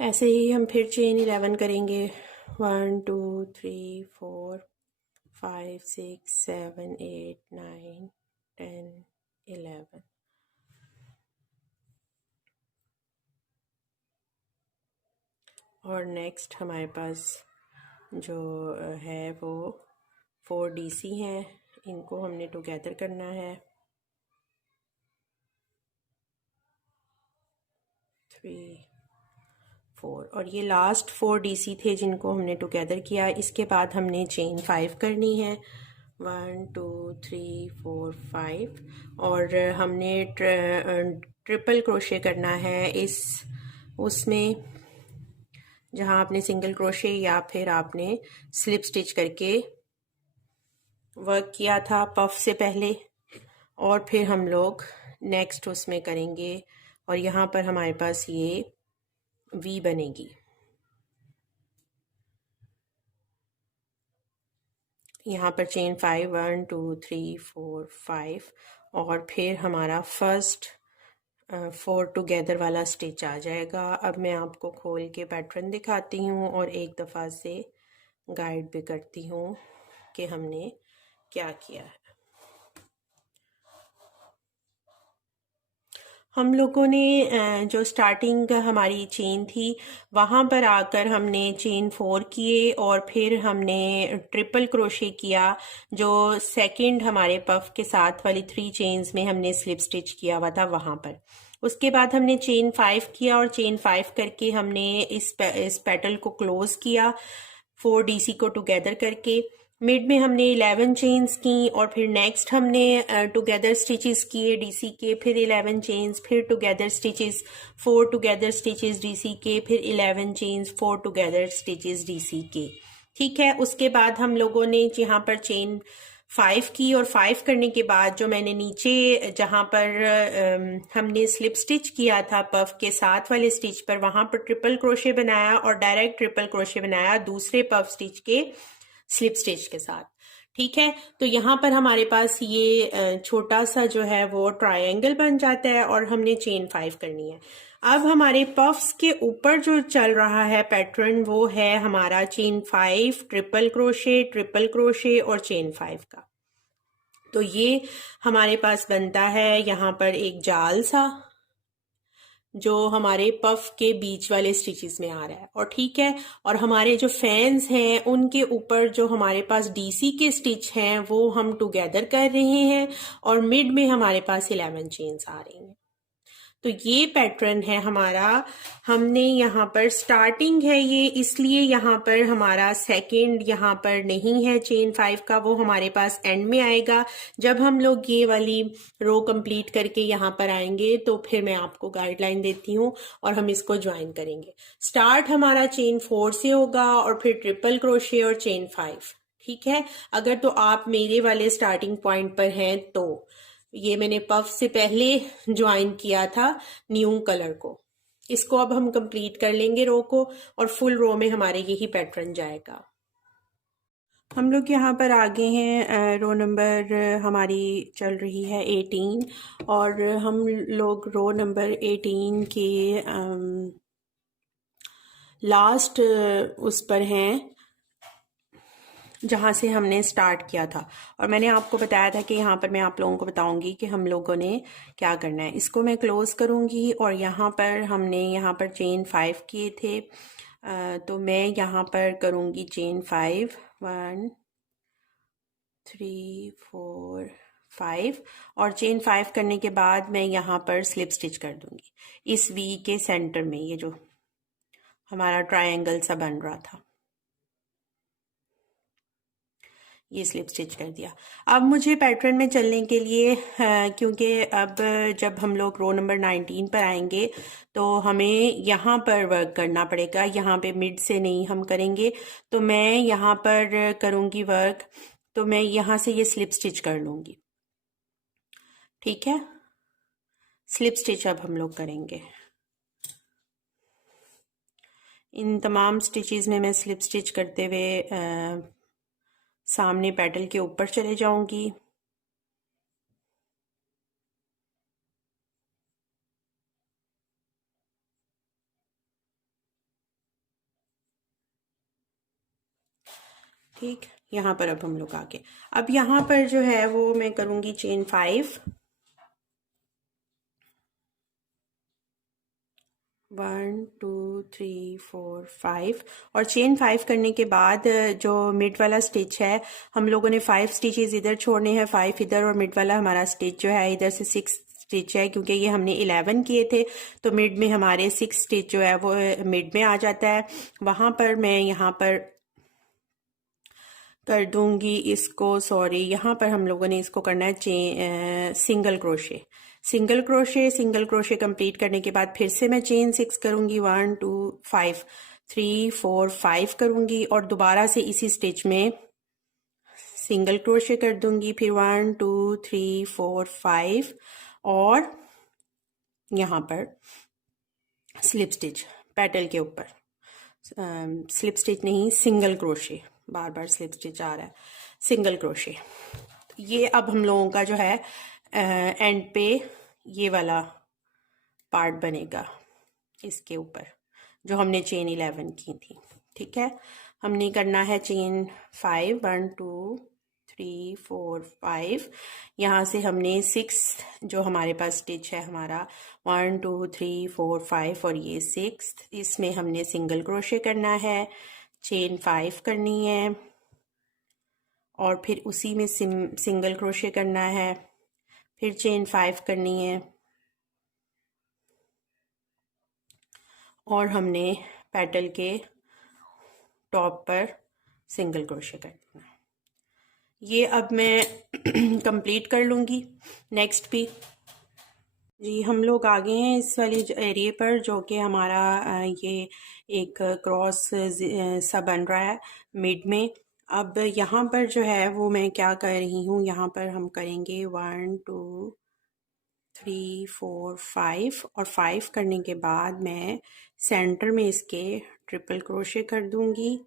ऐसे ही हम फिर चेन 11 करेंगे। 1 2 3 4 5 6 7 8 9 10 11 और नेक्स्ट हमारे पास जो है वो 4 डीसी हैं, इनको हमने टुगेदर करना है। 3 4 और ये लास्ट 4 डीसी थे जिनको हमने टुगेदर किया। इसके बाद हमने चेन 5 करनी है। 1 2 3 4 5 और हमने ट्रिपल क्रोशे करना है इस उसमें जहाँ आपने सिंगल क्रोशे या फिर आपने स्लिप स्टिच करके वर्क किया था पफ से पहले, और फिर हम लोग नेक्स्ट उसमें करेंगे और यहाँ पर हमारे पास ये वी बनेगी। यहाँ पर चेन 5 1 2 3 4 5 और फिर हमारा फर्स्ट 4 टुगेदर वाला स्टिच आ जाएगा। अब मैं आपको खोल के पैटर्न दिखाती हूँ और एक दफ़ा से गाइड भी करती हूँ कि हमने क्या किया है। हम लोगों ने जो स्टार्टिंग हमारी चेन थी वहाँ पर आकर हमने चेन 4 किए और फिर हमने ट्रिपल क्रोशे किया जो सेकंड हमारे पफ के साथ वाली 3 चेन्स में हमने स्लिप स्टिच किया हुआ था वहाँ पर। उसके बाद हमने चेन 5 किया और चेन 5 करके हमने इस पेटल को क्लोज किया 4 डीसी को टुगेदर करके। मिड में हमने 11 चेन्स की और फिर नेक्स्ट हमने टुगेदर स्टिचेस किए डीसी के, फिर 11 चेन्स, फिर together stitches 4 together stitches DC के, फिर 11 चेन्स 4 टुगेदर स्टिचेस डीसी के। ठीक है, उसके बाद हम लोगों ने यहाँ पर चेन 5 की और 5 करने के बाद जो मैंने नीचे जहाँ पर हमने स्लिप स्टिच किया था पफ के साथ वाले स्टिच पर, वहाँ पर ट्रिपल क्रोशे बनाया और डायरेक्ट ट्रिपल क्रोशे बनाया दूसरे पफ स्टिच के स्लिप स्टिच के साथ। ठीक है, तो यहाँ पर हमारे पास ये छोटा सा जो है वो ट्रायंगल बन जाता है और हमने चेन 5 करनी है। अब हमारे पफ्स के ऊपर जो चल रहा है पैटर्न वो है हमारा चेन 5 ट्रिपल क्रोशे और चेन 5 का। तो ये हमारे पास बनता है यहाँ पर एक जाल सा जो हमारे पफ के बीच वाले स्टिचेस में आ रहा है। और ठीक है, और हमारे जो फैंस हैं उनके ऊपर जो हमारे पास डीसी के स्टिच हैं वो हम टुगेदर कर रहे हैं और मिड में हमारे पास 11 चेन्स आ रही हैं। तो ये पैटर्न है हमारा। हमने यहाँ पर स्टार्टिंग है ये, इसलिए यहाँ पर हमारा सेकंड यहाँ पर नहीं है चेन 5 का, वो हमारे पास एंड में आएगा। जब हम लोग ये वाली रो कंप्लीट करके यहाँ पर आएंगे तो फिर मैं आपको गाइडलाइन देती हूँ और हम इसको ज्वाइन करेंगे। स्टार्ट हमारा चेन 4 से होगा और फिर ट्रिपल क्रोशे और चेन 5। ठीक है, अगर तो आप मेरे वाले स्टार्टिंग पॉइंट पर हैं तो ये मैंने पफ से पहले ज्वाइन किया था न्यू कलर को। इसको अब हम कंप्लीट कर लेंगे रो को और फुल रो में हमारे यही पैटर्न जाएगा। हम लोग यहाँ पर आगे हैं। रो नंबर हमारी चल रही है 18 और हम लोग रो नंबर 18 के लास्ट उस पर हैं जहाँ से हमने स्टार्ट किया था। और मैंने आपको बताया था कि यहाँ पर मैं आप लोगों को बताऊंगी कि हम लोगों ने क्या करना है। इसको मैं क्लोज करूँगी और यहाँ पर हमने यहाँ पर चेन 5 किए थे। तो मैं यहाँ पर करूँगी चेन 5, 1 3 4 5 और चेन 5 करने के बाद मैं यहाँ पर स्लिप स्टिच कर दूँगी इस वी के सेंटर में, ये जो हमारा ट्रायंगल सा बन रहा था, ये स्लिप स्टिच कर दिया। अब मुझे पैटर्न में चलने के लिए क्योंकि अब जब हम लोग रो नंबर 19 पर आएंगे तो हमें यहाँ पर वर्क करना पड़ेगा, यहाँ पे मिड से नहीं हम करेंगे। तो मैं यहाँ पर करूँगी वर्क, तो मैं यहाँ से ये स्लिप स्टिच कर लूँगी। ठीक है, स्लिप स्टिच अब हम लोग करेंगे। इन तमाम स्टिचेस में मैं स्लिप स्टिच करते हुए सामने पेटल के ऊपर चले जाऊंगी। ठीक, यहाँ पर अब हम लोग आगे, अब यहाँ पर जो है वो मैं करूँगी चेन 5, 1 2 3 4 5 और चेन 5 करने के बाद जो मिड वाला स्टिच है हम लोगों ने 5 स्टिचेस इधर छोड़ने हैं, 5 इधर, और मिड वाला हमारा स्टिच जो है इधर से 6 स्टिच है, क्योंकि ये हमने 11 किए थे तो मिड में हमारे 6 स्टिच जो है वो मिड में आ जाता है। वहाँ पर मैं यहाँ पर कर दूंगी इसको, सॉरी, यहाँ पर हम लोगों ने इसको करना है single crochet. Single crochet complete करने के बाद फिर से मैं चेन 6 करूंगी, 1 2 5 3 4 5 करूंगी और दोबारा से इसी स्टिच में सिंगल क्रोशे कर दूंगी, फिर 1 2 3 4 5 और यहाँ पर स्लिप स्टिच पेटल के ऊपर, स्लिप स्टिच नहीं, सिंगल क्रोशे, बार बार स्लिप स्टिच आ रहा है, सिंगल क्रोशे। ये अब हम लोगों का जो है एंड पे ये वाला पार्ट बनेगा इसके ऊपर जो हमने चेन 11 की थी। ठीक है, हमने करना है चेन 5, 1 2 3 4 5, यहाँ से हमने 6 जो हमारे पास स्टिच है हमारा 1 2 3 4 5 और ये 6, इसमें हमने सिंगल क्रोशे करना है, चेन 5 करनी है और फिर उसी में सिंगल क्रोशे करना है, फिर चेन 5 करनी है और हमने पेटल के टॉप पर सिंगल क्रोशे कर देना। ये अब मैं कंप्लीट कर लूँगी। नेक्स्ट भी जी हम लोग आ गए हैं इस वाली एरिए पर जो कि हमारा ये एक क्रॉस सा बन रहा है मिड में। अब यहाँ पर जो है वो मैं क्या कर रही हूँ, यहाँ पर हम करेंगे 1 2 3 4 5 और 5 करने के बाद मैं सेंटर में इसके ट्रिपल क्रोशे कर दूंगी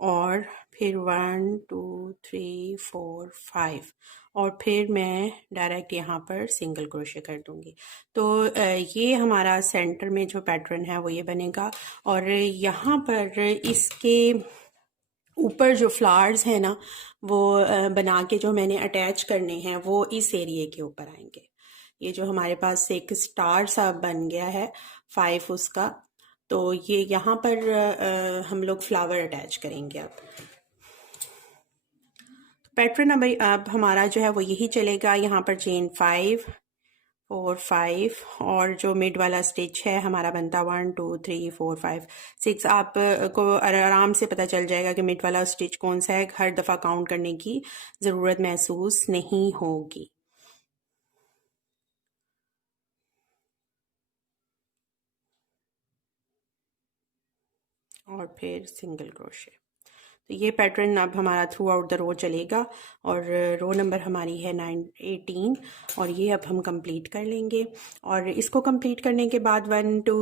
और फिर 1 2 3 4 5 और फिर मैं डायरेक्ट यहाँ पर सिंगल क्रोशे कर दूंगी। तो ये हमारा सेंटर में जो पैटर्न है वो ये बनेगा और यहाँ पर इसके ऊपर जो फ्लावर्स हैं ना वो बना के जो मैंने अटैच करने हैं वो इस एरिए के ऊपर आएंगे। ये जो हमारे पास एक स्टार सा बन गया है 5 उसका, तो ये यहाँ पर हम लोग फ्लावर अटैच करेंगे। अब पैटर्न अब हमारा जो है वो यही चलेगा, यहाँ पर चेन 5 4 5 और जो मिड वाला स्टिच है हमारा बनता 1 2 3 4 5 6। आप को आराम से पता चल जाएगा कि मिड वाला स्टिच कौन सा है, हर दफ़ा काउंट करने की ज़रूरत महसूस नहीं होगी। और फिर सिंगल क्रोशे। तो ये पैटर्न अब हमारा थ्रू आउट द रो चलेगा और रो नंबर हमारी है 918 और ये अब हम कंप्लीट कर लेंगे। और इसको कंप्लीट करने के बाद 1 to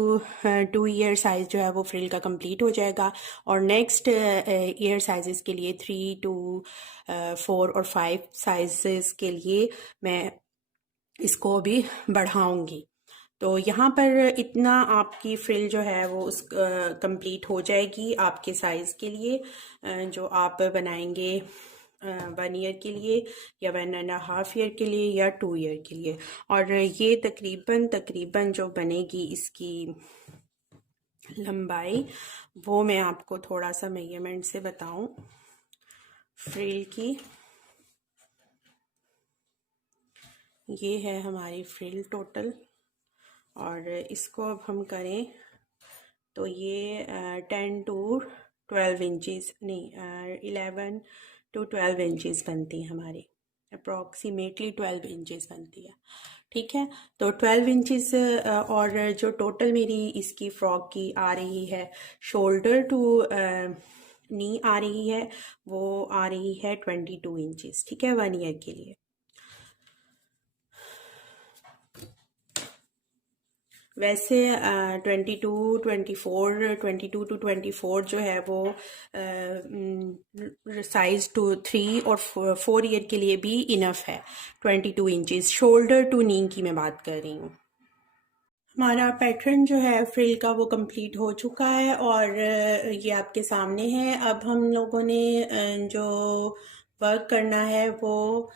2 ईयर साइज़ जो है वो फ्रिल का कंप्लीट हो जाएगा। और नेक्स्ट ईयर साइज़ के लिए 3 to 4 और 5 साइज़ के लिए मैं इसको भी बढ़ाऊंगी। तो यहाँ पर इतना आपकी फ्रिल जो है वो उस कंप्लीट हो जाएगी आपके साइज़ के लिए, जो आप बनाएंगे 1 ईयर के लिए या 1.5 ईयर के लिए या 2 ईयर के लिए। और ये तकरीबन जो बनेगी इसकी लंबाई वो मैं आपको थोड़ा सा मेजरमेंट से बताऊं फ्रिल की। ये है हमारी फ्रिल टोटल और इसको अब हम करें तो ये 10 to 12 इंचज़ नहीं 11 to 12 इंचज़ बनती है हमारी, अप्रॉक्सीमेटली 12 इंचज़ बनती है। ठीक है, तो 12 इंचज़ और जो टोटल मेरी इसकी फ्रॉक की आ रही है शोल्डर टू नी आ रही है वो आ रही है 22 इंचज़। ठीक है, 1 ईयर के लिए। वैसे 22 to 24 जो है वो साइज 3 और 4 ईयर के लिए भी इनफ है। 22 इंचज़ शोल्डर टू नी की मैं बात कर रही हूँ। हमारा पैटर्न जो है फ्रिल का वो कंप्लीट हो चुका है और ये आपके सामने है। अब हम लोगों ने जो वर्क करना है वो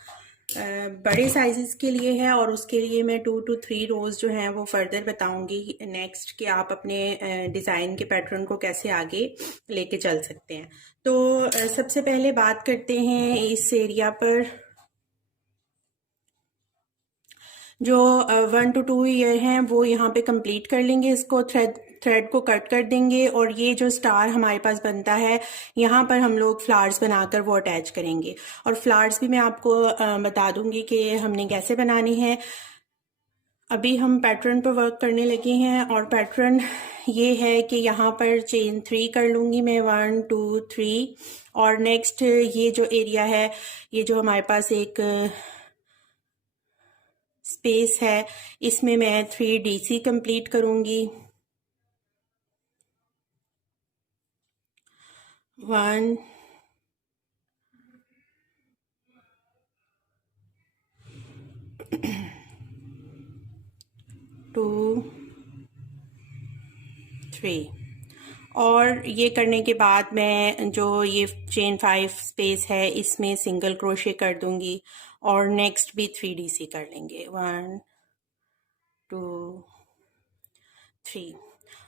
बड़े साइजेस के लिए है और उसके लिए मैं 2 to 3 रोज़ जो हैं वो फर्दर बताऊंगी नेक्स्ट कि आप अपने डिज़ाइन के पैटर्न को कैसे आगे लेके चल सकते हैं। तो सबसे पहले बात करते हैं इस एरिया पर जो 1 to 2 ईयर हैं वो यहाँ पे कंप्लीट कर लेंगे। इसको थ्रेड को कट कर देंगे और ये जो स्टार हमारे पास बनता है यहाँ पर हम लोग फ्लावर्स बनाकर वो अटैच करेंगे। और फ्लावर्स भी मैं आपको बता दूंगी कि हमने कैसे बनाने हैं। अभी हम पैटर्न पर वर्क करने लगे हैं और पैटर्न ये है कि यहाँ पर चेन 3 कर लूँगी मैं 1 2 3 और नेक्स्ट ये जो एरिया है ये जो हमारे पास एक स्पेस है इसमें मैं 3DC कंप्लीट करूँगी। 1 2 3 और ये करने के बाद मैं जो ये चेन 5 स्पेस है इसमें सिंगल क्रोशे कर दूंगी और नेक्स्ट भी 3DC कर लेंगे 1 2 3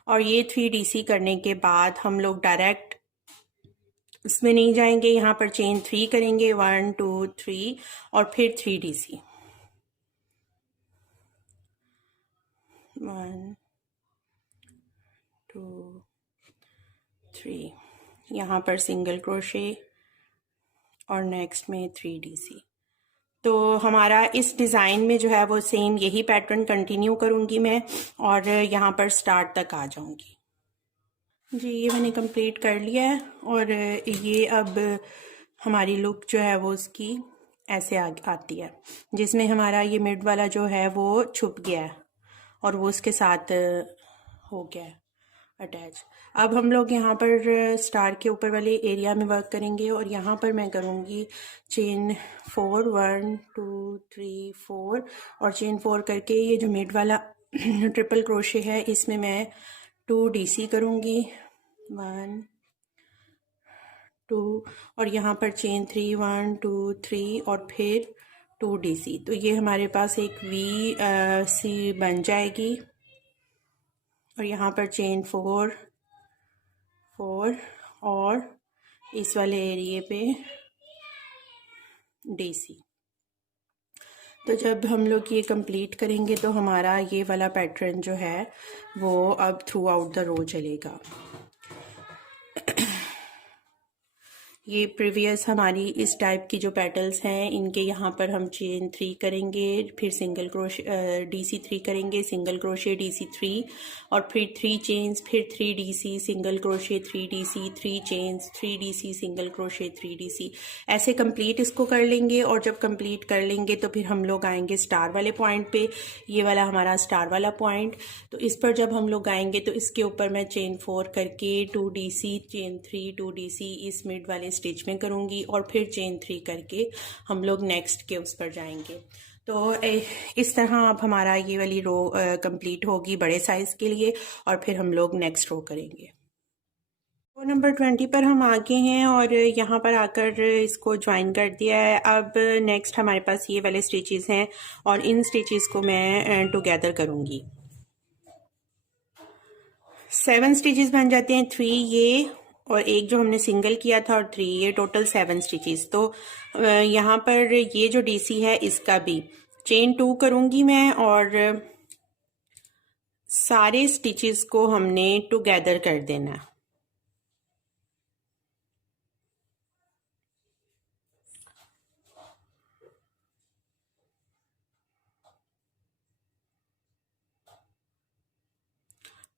और ये 3DC करने के बाद हम लोग डायरेक्ट इसमें नहीं जाएंगे, यहाँ पर चेन 3 करेंगे 1 2 3 और फिर 3DC 1 2 3 यहाँ पर सिंगल क्रोशे और नेक्स्ट में 3DC। तो हमारा इस डिज़ाइन में जो है वो सेम यही पैटर्न कंटिन्यू करूँगी मैं और यहाँ पर स्टार्ट तक आ जाऊँगी। जी ये मैंने कंप्लीट कर लिया है और ये अब हमारी लुक जो है वो उसकी ऐसे आती है जिसमें हमारा ये मिड वाला जो है वो छुप गया है और वो उसके साथ हो गया है अटैच। अब हम लोग यहाँ पर स्टार के ऊपर वाले एरिया में वर्क करेंगे और यहाँ पर मैं करूँगी चेन 4 1 2 3 4 और चेन 4 करके ये जो मिड वाला ट्रिपल क्रोशे है इसमें मैं 2DC करूँगी 1 2 और यहाँ पर चेन 3 1 2 3 और फिर 2DC। तो ये हमारे पास एक सी बन जाएगी और यहाँ पर चेन 4 4 और इस वाले एरिए पे DC। तो जब हम लोग ये कंप्लीट करेंगे तो हमारा ये वाला पैटर्न जो है वो अब थ्रू आउट द रो चलेगा। ये प्रीवियस हमारी इस टाइप की जो पेटल्स हैं इनके यहाँ पर हम चेन 3 करेंगे, फिर सिंगल क्रोशे DC 3 करेंगे, सिंगल क्रोशे DC 3 और फिर 3 चेन्स, फिर 3 DC single crochet 3 DC 3 chains 3 DC single crochet 3 DC। ऐसे कंप्लीट इसको कर लेंगे और जब कंप्लीट कर लेंगे तो फिर हम लोग आएंगे स्टार वाले पॉइंट पे। ये वाला हमारा स्टार वाला पॉइंट, तो इस पर जब हम लोग आएंगे तो इसके ऊपर मैं चेन 4 करके 2 DC चेन 3 2 DC इस मिड वाले स्टिच में करूँगी और फिर चेन 3 करके हम लोग नेक्स्ट के उस पर जाएंगे। तो इस तरह अब हमारा ये वाली रो कंप्लीट होगी बड़े साइज़ के लिए और फिर हम लोग नेक्स्ट रो करेंगे। रो नंबर 20 पर हम आगे हैं और यहाँ पर आकर इसको ज्वाइन कर दिया है। अब नेक्स्ट हमारे पास ये वाले स्टिचेस हैं और इन स्टिचेस को मैं टुगेदर करूँगी। 7 स्टिचेस बन जाते हैं, 3 ये और एक जो हमने सिंगल किया था और 3 ये, टोटल 7 स्टिचेस। तो यहाँ पर ये जो DC है इसका भी चेन 2 करूँगी मैं और सारे स्टिचेस को हमने टुगेदर कर देना है।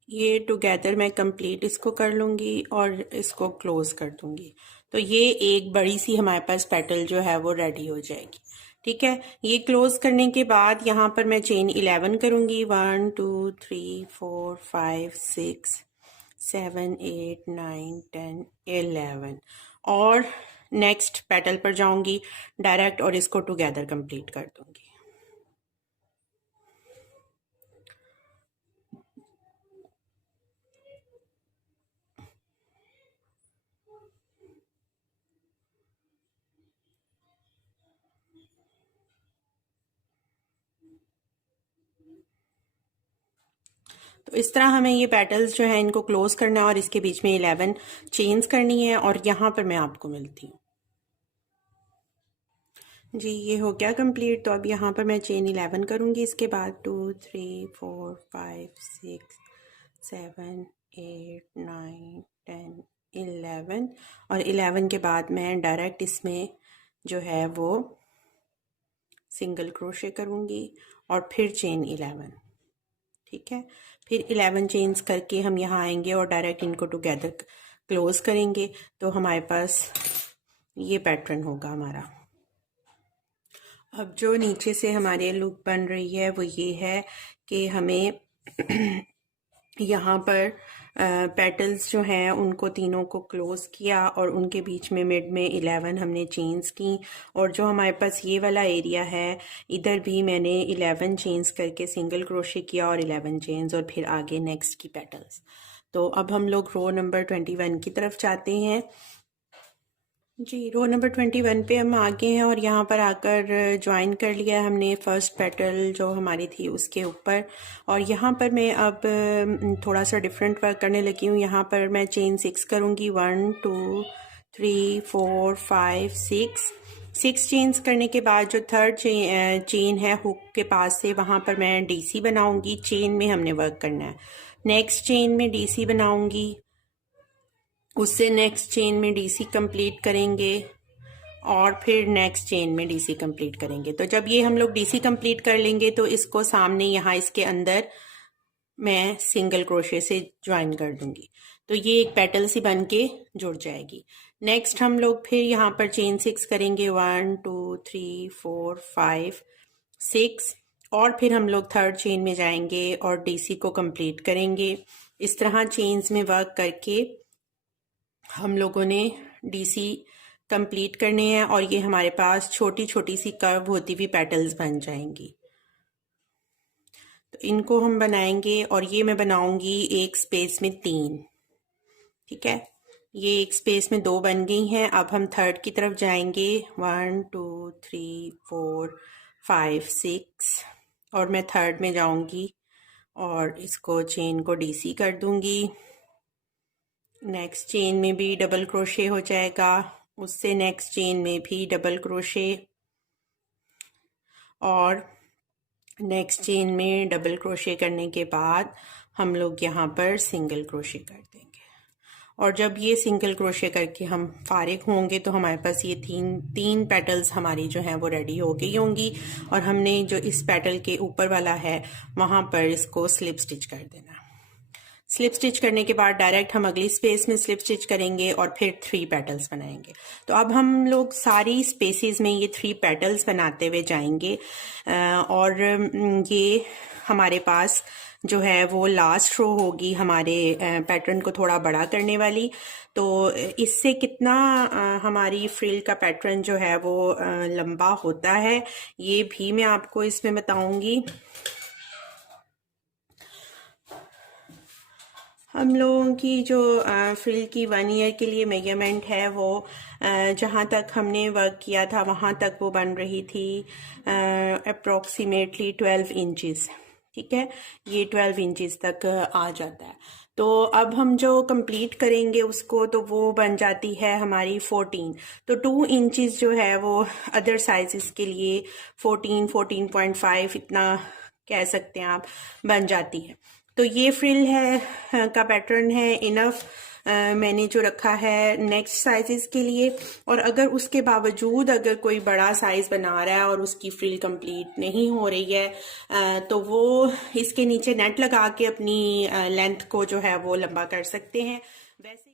ये टुगेदर मैं कंप्लीट इसको कर लूँगी और इसको क्लोज कर दूँगी। तो ये एक बड़ी सी हमारे पास पेटल जो है वो रेडी हो जाएगी। ठीक है, ये क्लोज करने के बाद यहाँ पर मैं चेन 11 करूँगी। 1 2 3 4 5 6 7 8 9 10 11 और नेक्स्ट पेटल पर जाऊँगी डायरेक्ट और इसको टुगेदर कंप्लीट कर दूँगी। तो इस तरह हमें ये पेटल्स जो है इनको क्लोज करना है और इसके बीच में 11 चेन्स करनी है और यहाँ पर मैं आपको मिलती हूँ। जी ये हो गया कंप्लीट। तो अब यहाँ पर मैं चेन 11 करूँगी, इसके बाद 2 3 4 5 6 7 8 9 10 11 और 11 के बाद मैं डायरेक्ट इसमें जो है वो सिंगल क्रोशे करूँगी और फिर चेन 11। ठीक है, फिर 11 चेन्स करके हम यहाँ आएंगे और डायरेक्ट इनको टुगेदर क्लोज करेंगे। तो हमारे पास ये पैटर्न होगा हमारा। अब जो नीचे से हमारे लुक बन रही है वो ये है कि हमें यहाँ पर पेटल्स जो हैं उनको तीनों को क्लोज किया और उनके बीच में मिड में 11 हमने चेन्स की और जो हमारे पास ये वाला एरिया है इधर भी मैंने 11 चेन्स करके सिंगल क्रोशे किया और 11 चेन्स और फिर आगे नेक्स्ट की पेटल्स। तो अब हम लोग रो नंबर 21 की तरफ जाते हैं। जी रो नंबर 21 पे हम आगे हैं और यहाँ पर आकर ज्वाइन कर लिया हमने फर्स्ट पेटल जो हमारी थी उसके ऊपर। और यहाँ पर मैं अब थोड़ा सा डिफरेंट वर्क करने लगी हूँ। यहाँ पर मैं चेन 6 करूँगी। 1 2 3 4 5 6 चेन्स करने के बाद जो थर्ड चेन है हुक के पास से वहाँ पर मैं DC बनाऊँगी। चेन में हमने वर्क करना है। नेक्स्ट चेन में DC बनाऊँगी, उससे नेक्स्ट चेन में DC कंप्लीट करेंगे और फिर नेक्स्ट चेन में DC कंप्लीट करेंगे। तो जब ये हम लोग DC कंप्लीट कर लेंगे तो इसको सामने यहाँ इसके अंदर मैं सिंगल क्रोशे से ज्वाइन कर दूंगी। तो ये एक पेटल सी बन के जुड़ जाएगी। नेक्स्ट हम लोग फिर यहाँ पर चेन 6 करेंगे। 1 2 3 4 5 6 और फिर हम लोग थर्ड चेन में जाएंगे और DC को कंप्लीट करेंगे। इस तरह चेन्स में वर्क करके हम लोगों ने DC कंप्लीट करने हैं और ये हमारे पास छोटी छोटी सी कर्व होती हुई पेटल्स बन जाएंगी। तो इनको हम बनाएंगे और ये मैं बनाऊंगी एक स्पेस में 3। ठीक है, ये एक स्पेस में 2 बन गई हैं। अब हम थर्ड की तरफ जाएंगे। 1 2 3 4 5 6 और मैं थर्ड में जाऊंगी और इसको चेन को DC कर दूंगी। नेक्स्ट चेन में भी डबल क्रोशे हो जाएगा, उससे नेक्स्ट चेन में भी डबल क्रोशे और नेक्स्ट चेन में डबल क्रोशे करने के बाद हम लोग यहाँ पर सिंगल क्रोशे कर देंगे और जब ये सिंगल क्रोशे करके हम फारिग होंगे तो हमारे पास ये तीन पेटल्स हमारी जो हैं वो रेडी हो गई होंगी। और हमने जो इस पेटल के ऊपर वाला है वहाँ पर इसको स्लिप स्टिच कर देना। स्लिप स्टिच करने के बाद डायरेक्ट हम अगली स्पेस में स्लिप स्टिच करेंगे और फिर 3 पेटल्स बनाएंगे। तो अब हम लोग सारी स्पेसेस में ये 3 पेटल्स बनाते हुए जाएंगे और ये हमारे पास जो है वो लास्ट रो होगी हमारे पैटर्न को थोड़ा बड़ा करने वाली। तो इससे कितना हमारी फ्रिल का पैटर्न जो है वो लंबा होता है ये भी मैं आपको इसमें बताऊंगी। हम लोगों की जो फ्रिल की 1 ईयर के लिए मेजरमेंट है वो जहाँ तक हमने वर्क किया था वहाँ तक वो बन रही थी अप्रोक्सीमेटली 12 इंचेस। ठीक है, ये 12 इंचेस तक आ जाता है। तो अब हम जो कंप्लीट करेंगे उसको तो वो बन जाती है हमारी 14। तो 2 इंचेस जो है वो अदर साइजेस के लिए 14, 14.5 इतना कह सकते हैं आप बन जाती है। तो ये फ्रिल है का पैटर्न है इनफ मैंने जो रखा है नेक्स्ट साइजेस के लिए। और अगर उसके बावजूद अगर कोई बड़ा साइज बना रहा है और उसकी फ्रिल कंप्लीट नहीं हो रही है तो वो इसके नीचे नेट लगा के अपनी लेंथ को जो है वो लंबा कर सकते हैं। वैसे